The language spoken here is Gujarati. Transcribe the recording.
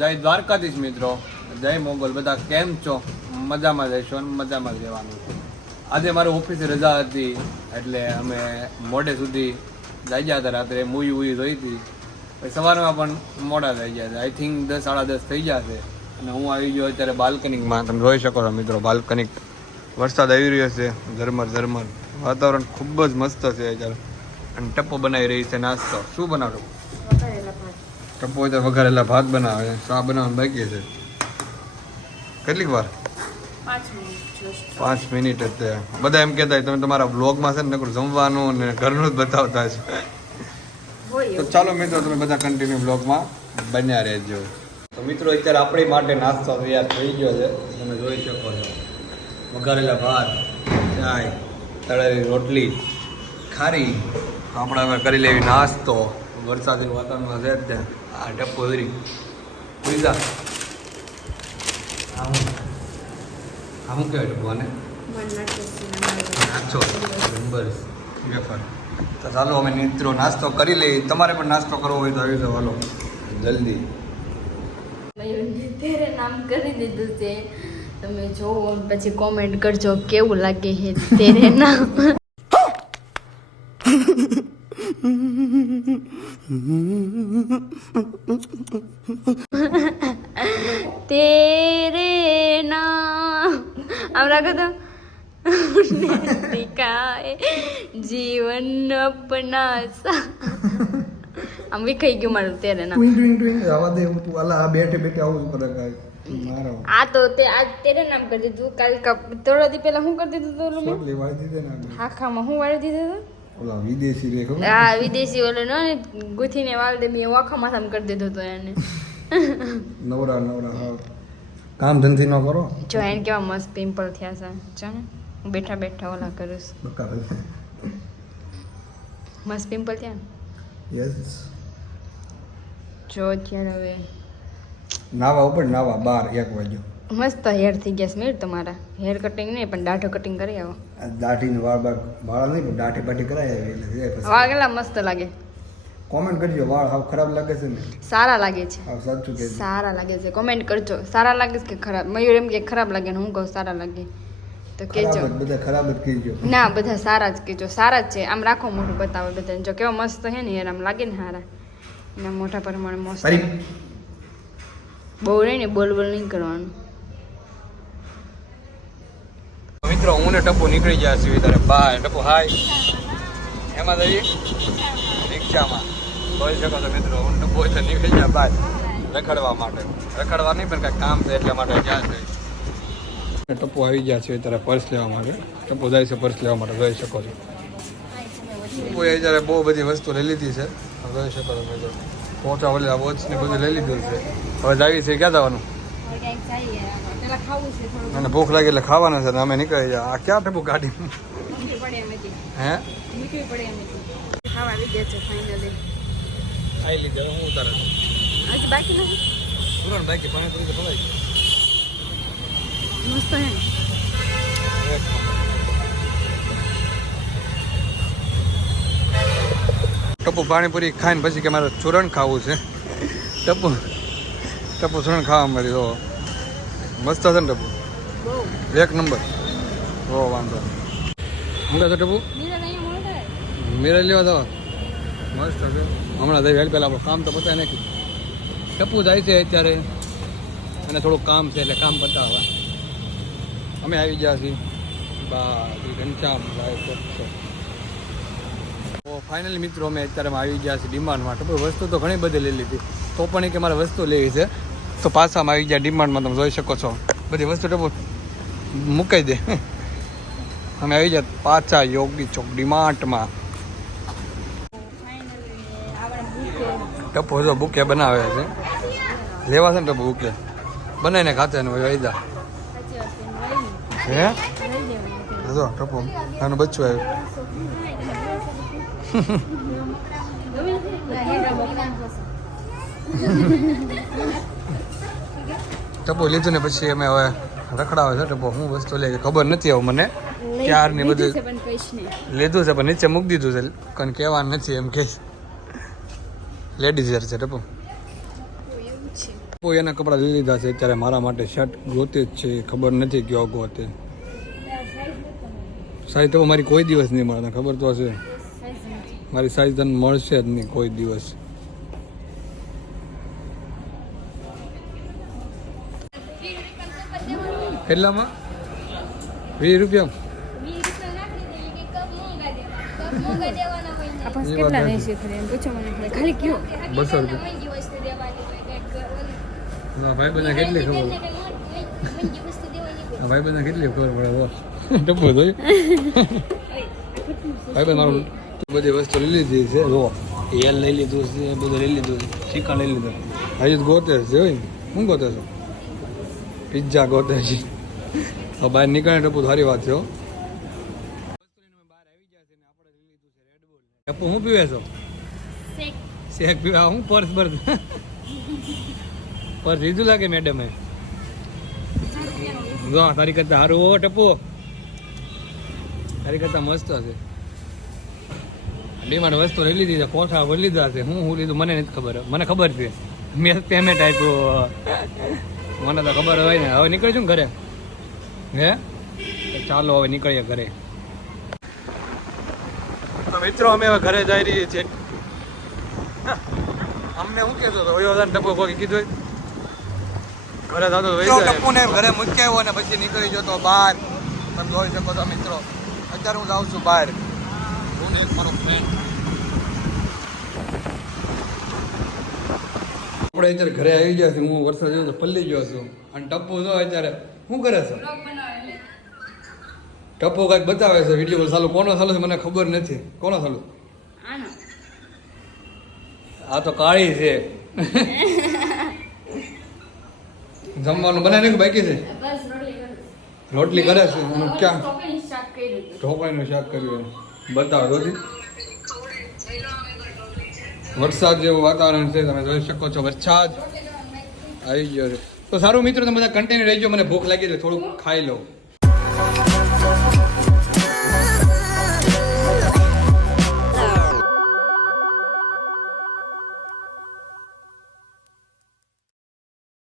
જય દ્વારકાધીશ મિત્રો, જય મોગલ. બધા કેમ છો? મજામાં રહેશો અને મજામાં જ રહેવાનું છે. આજે મારી ઓફિસે રજા હતી એટલે અમે મોડે સુધી જઈ ગયા હતા. રાત્રે મૂવી જોઈ હતી. પછી સવારમાં પણ મોડા થઈ ગયા છે. આઈ થિંક 10 સાડા 10 થઈ ગયા છે. અને હું આવી ગયો અત્યારે બાલ્કનીમાં. તમે જોઈ શકો છો મિત્રો, બાલ્કની વરસાદ આવી રહ્યો છે. ઝરમર ઝરમર વાતાવરણ ખૂબ જ મસ્ત છે અત્યારે. અને ટપ્પો બનાવી રહી છે નાસ્તો. શું બનાવો? ટપ્પો અત્યારે વઘારેલા ભાત બનાવે છે. શા બનાવવાનું બાકી છે. કેટલીક વાર 5 મિનિટ જ તે. બધા એમ કહેતા તમે તમારા બ્લોગમાં છે ને નકરું જમવાનું ને ઘરનું જ બતાવતા છે. તો ચાલો મિત્રો, તમે બધા કન્ટિન્યુ બ્લોગમાં બન્યા રહેજો. તો મિત્રો અત્યારે આપણી માટે નાસ્તો તૈયાર થઈ ગયો છે. તમે જોઈ શકો છો વઘારેલા ભાત, ચાય, તળેલી રોટલી, ખારી. આપણે હવે કરી લેવી નાસ્તો. વરસાદી વાતાવરણમાં છે જ ત્યાં. આ ટપ્પો ધરી પીઝા. હું કહેવાય ટપ્પોને નાચો નંબર વેફર. તો ચાલો અમે મિત્રો નાસ્તો કરી લઈએ. તમારે પણ નાસ્તો કરવો હોય તો આવી જાઓ. હાલો જલ્દી. તેરે નામ કરી દીધું છે. તમે જોવો પછી કોમેન્ટ કરજો કેવું લાગે છે તેરે નામ. તેરે નામ આમ રાખો તો દિખાએ જીવન અપના સા. આમ વિખાઈ ગયું મારું તેરે નામ. આવા દે તું આલા બેઠે બેઠે આવું કરે મારો. આ તો તે આજ તેરે નામ કરી દીધું. કાલ થોડા દી પહેલા શું કરી દીધું તો ઓલું સોટલી વાળી દીધે ને હાખામાં શું વાળી દીધું હતું? ઓલા વિદેશી રે ખબર? હા વિદેશી ઓલો ને ગુથીને વાળ દે મેં વાખામાં આમ કરી દીધું તો એને. નવરા નવરા હા. કામ ધંધી ન કરો. જો એને કેવા મસ્ત પિમ્પલ થયા છે. જો ને હું બેઠા બેઠા ઓલા કરું છું. બકાલ મસ્ત પિમ્પલ થયા ને. યસ. જો અત્યારે હવે નાવા ઉપર નાવા 12-1 વાગ્યો. મસ્ત હેર થઈ ગયા સ્મીર તમારા. હેર કટિંગ નહીં પણ દાઢો કટિંગ કરી આવો. દાઢીને વાળ નહીં પણ દાઢી બાઢી કરાય એટલે વાળ કેટલા મસ્ત લાગે. કોમેન્ટ કરજો વાળ હાવ ખરાબ લાગે છે ને? સારા લાગે છે. હાવ સાચું કે સારા લાગે છે. કોમેન્ટ કરજો સારા લાગે છે કે ખરાબ. મયુર એમ કે ખરાબ લાગે ને હું કહું સારા લાગે તો કહેજો. બધા ખરાબ જ કહેજો. ના બધા સારા જ કહેજો. સારા જ છે. આમ રાખો મોઢું બતાવો બધાને. જો કેવા મસ્ત છે ને યાર, આમ લાગે ને સારા. એના મોટા પ્રમાણે મસ્ત. બહુ નહીં ને બોલ નહીં કરવાનું. મિત્રો હું ને ટપ્પુ નીકળી ગયા છીએ તારે બહાર. ટપ્પુ હાય. એમાં જઈએ રિક્ષામાં. જોઈ શકો છો મિત્રો, હું ટપ્પુ નીકળી ગયા બહાર રખડવા માટે. રખડવા નહીં પણ કાંઈક કામ છે એટલા માટે ગયા છે. ટપ્પુ આવી ગયા છે ત્યારે પર્સ લેવા માટે. ટપ્પુ જાય છે પર્સ લેવા માટે. જોઈ શકો છો ટપ્પુએ જ્યારે બહુ બધી વસ્તુ લઈ લીધી છે. જોઈ શકો છો મિત્રો, મોટા ઓલા વોચ ને બધું લઈ લીધું છે. હવે જાવી છે ક્યાં જવાનું? અને ભૂખ લાગી એટલે ખાવાના છે. અમે નીકળી જાય. આ ક્યાં ટપ્પુ ગાડી હે ખાવા આવી ગયા છે ફાઇનલી. ખાઈ લીધે હું ઉતારે હજી બાકી નથી. પૂરણ બાકી પાણીપુરી તો ખવાય. મસ્ત હે. ટપ્પુ પાણીપુરી ખાઈને પછી કે મારે ચૂરણ ખાવું છે. ટપ્પુ ચૂરણ ખાવા મળી. તો મસ્ત છે ને ટપ્પુ? એક નંબર. ઓ વાંધો હું કહે ટપ્પુ મીરા લેવા જવા મસ્ત છે. હમણાં જઈ પહેલાં આપણું કામ તો પતાય નાખી. ટપ્પુ જાય છે અત્યારે અને થોડુંક કામ છે એટલે કામ પતાવવા અમે આવી ગયા છીએ. ઘનશ્યામ તો ફાઇનલી મિત્રો અમે અત્યારે આવી ગયા છીએ ડિમાન્ડમાં. ટપ્પુ વસ્તુ તો ઘણી બધી લઈ લીધી તો પણ કે મારે વસ્તુ લેવી છે તો પાછામાં આવી ગયા ડિમાન્ડમાં. તમે જોઈ શકો છો બધી વસ્તુ ટપ્પુ મૂકાઈ દે. અમે આવી ગયા પાછા યોગી ચોક ડિમાન્ડમાં. ટપ્પુ જો બુકે બનાવે છે. લેવા છે ને ટપ્પુ બુકે બનાવીને ખાતે ને વૈદા હે જો ટપ્પુ નાનું બચ્ચું આવ્યું. ટપ્પુ લીધું ને પછી અમે હવે રખડાવે છે. ટપ્પુ હું વસ્તુ લે ખબર નથી હવે મને. ક્યારની બધું લીધું છે પણ નીચે મૂકી દીધું છે કારણ કહેવાનું નથી એમ કે લેડીઝ હેર છે ટપ્પુ. કોઈ એના કપડાં લઈ લીધા છે અત્યારે મારા માટે શર્ટ ગોતે જ છે ખબર નથી કયો ગોતે સાઈઝ તો મારી કોઈ દિવસ નહીં મળે તને ખબર તો હશે મારી સાઈઝ તને મળશે જ નહીં કોઈ દિવસ કેટલામાં 20 રૂપિયા આપણે કેટલા નહીં શીખરે એમ પૂછો મને ખાલી કયો 200 રૂપિયા ના ભાઈ બધા કેટલી ખબર હા ભાઈ બધા કેટલી ખબર પડે વો ટપ્પો જોઈ ભાઈ બધા મારું બધી વસ્તુ લઈ લીધી છે જો એલ લઈ લીધું છે બધું લઈ લીધું છે ચિકન લઈ લીધું હજી તો ગોતે છે હોય હું ગોતે છો પિઝા ગોતે છે હવે બહાર નીકળે ટપ્પુ સારી વાત છે હો ટપ્પુ હું પીવે છો શેક પીવા હું પર્સ પર્સ લીધું લાગે મેડમે જો તારી કરતા સારું હો ટપ્પુ તારી કરતા મસ્ત હશે ડીમાર્ટ વસ્તુ લઈ લીધી છે કોઠા ભરી લીધા છે હું લીધું મને નથી ખબર મને ખબર છે મેં પેમેન્ટ આપ્યું મને તો ખબર હોય ને હવે નીકળી છું ને ઘરે હે ચાલો હવે નીકળીએ ઘરે તો મિત્રો અમે હવે ઘરે જઈ રહીએ છીએ અમને શું કહેતો હતો ટપ્પુ કોઈ કીધું ઘરે થતો ટપ્પુને ઘરે મૂકી આવ્યો અને પછી નીકળી જતો બહાર તમે જોઈ શકો છો મિત્રો અત્યારે હું જાઉં છું બહાર હું ને એક મારો ફ્રેન્ડ આપણે અત્યારે ઘરે આવી ગયા છે હું વરસાદ જોયો તો પલ્લી ગયો છું અને ટપ્પુ જો અત્યારે શું કરે છે ટપ્પુ કાંઈક બતાવે છે વિડીયો ચાલુ કોનો ચાલુ છે મને ખબર નથી કોનો ચાલુ આ તો કાળી છે જમવાનું બનાવી નાખ્યું બાકી છે રોટલી કરે છે ક્યાં ઢોકળીનું શાક કર્યું બતાવો રોજી વરસાદ જેવું વાતાવરણ છે તમે જોઈ શકો છો વરસાદ આવી ગયો છે તો સારું મિત્રો તમે બધા કન્ટિન્યુ રહેજો મને ભૂખ લાગી છે થોડુંક ખાઈ લઉં